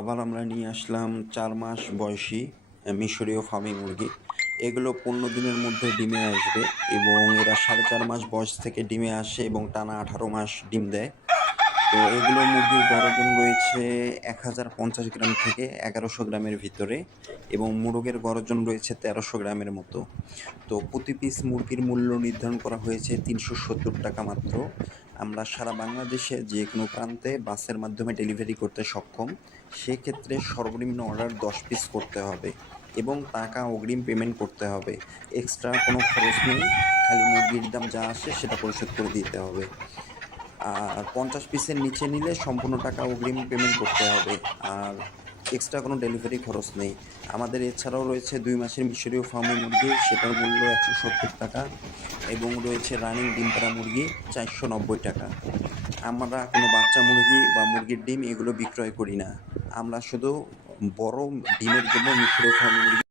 আবার আমরা নিয়ে আসলাম 4 মাস বয়সী মিশরীয় ফার্মি মুরগি। এগুলো 15 দিনের মধ্যে ডিমে আসবে এবং এরা 4.5 মাস বয়স থেকে ডিমে আসে এবং টানা 18 মাস ডিম দেয়। তো এগুলো মুরগির গড় ওজন রয়েছে 1050 গ্রাম থেকে 1100 গ্রামের ভিতরে এবং মোরগের গড় ওজন রয়েছে 1300 গ্রামের মতো। তো প্রতি পিস মুরগির মূল্য নির্ধারণ করা হয়েছে 370 টাকা মাত্র। আমরা সারা বাংলাদেশে যে কোনো প্রান্তে বাসের মাধ্যমে ডেলিভারি করতে সক্ষম। সেক্ষেত্রে সর্বনিম্ন অর্ডার 10 পিস করতে হবে এবং টাকা অগ্রিম পেমেন্ট করতে হবে। এক্সট্রা কোনো খরচ নেই, খালি মুরগির দাম যা আসে সেটা পরিশোধ করে দিতে হবে। আর 50 পিসের নিচে নিলে সম্পূর্ণ টাকা অগ্রিম পেমেন্ট করতে হবে, আর এক্সট্রা কোনো ডেলিভারি খরচ নেই। আমাদের এছাড়াও রয়েছে 2 মাসের মিশরীয় ফার্মি মুরগি, সেটার মূল্য 170 টাকা এবং রয়েছে রানিং ডিম পাড়া মুরগি 490 টাকা। আমরা কোনো বাচ্চা মুরগি বা মুরগির ডিম এগুলো বিক্রয় করি না। আমরা শুধু বড় ডিমের জন্য মিশরীয় ফার্মি মুরগি